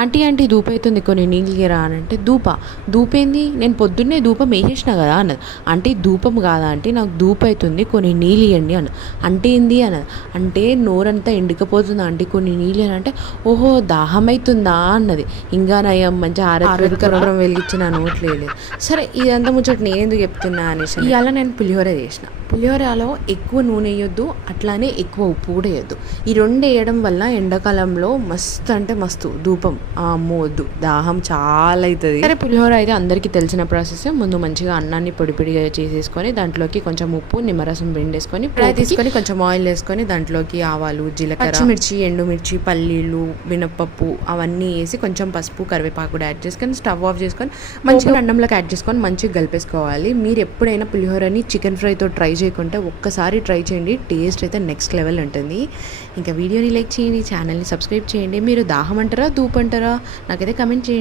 Aunty ధూప అవుతుంది కొన్ని నీళ్ళు గిరా అని అంటే ధూపేంది నేను పొద్దున్నే ధూపం వేసేసిన కదా అన్నది. అంటే ధూపం కాదా అంటే నాకు ధూప అవుతుంది కొన్ని నీళ్ళు ఇవ్వండి అన్నది. అంటే ఏంది అన్నది. అంటే నోరంతా ఎండికపోతుంది ఆంటీ కొన్ని నీళ్ళు అని అంటే ఓహో దాహం అవుతుందా అన్నది. ఇంకా నయం మంచి ఆరోగ్యం వెలిగించిన నోట్లేదు. సరే ఇదంతా ముచ్చట నేనెందుకు చెప్తున్నా అనేసి ఇవాళ నేను పులిహోర చేసిన. పులిహోరలో ఎక్కువ నూనె వేయొద్దు, అట్లానే ఎక్కువ ఉప్పు కూడా వేయొద్దు. ఈ రెండు వేయడం వల్ల ఎండాకాలంలో మస్తు అంటే మస్తు ధూపం అమ్మో వద్దు, దాహం చాలా అవుతుంది. సరే పులిహోర అయితే అందరికీ తెలిసిన ప్రాసెస్. ముందు మంచిగా అన్నాన్ని పొడిగా చేసేసుకొని దాంట్లోకి కొంచెం ఉప్పు నిమ్మరసం పిండేసుకొని ఫ్రై తీసుకొని కొంచెం ఆయిల్ వేసుకొని దాంట్లోకి ఆవాలు జీలకర్ర పచ్చిమిర్చి ఎండుమిర్చి పల్లీలు మినప్పప్పు అవన్నీ వేసి కొంచెం పసుపు కరివేపాకు కూడా యాడ్ చేసుకొని స్టవ్ ఆఫ్ చేసుకొని మంచిగా అన్నంలోకి యాడ్ చేసుకొని మంచిగా కలిపేసుకోవాలి. మీరు ఎప్పుడైనా పులిహోరని చికెన్ ఫ్రైతో ట్రై చేయకుంటే ఒక్కసారి ట్రై చేయండి, టేస్ట్ అయితే నెక్స్ట్ లెవెల్ ఉంటుంది. ఇంకా వీడియోని లైక్ చేయండి, ఛానల్ని సబ్స్క్రైబ్ చేయండి. మీరు దాహం అంటారా ధూప్ అంటారా నాకైతే కమెంట్ చేయండి.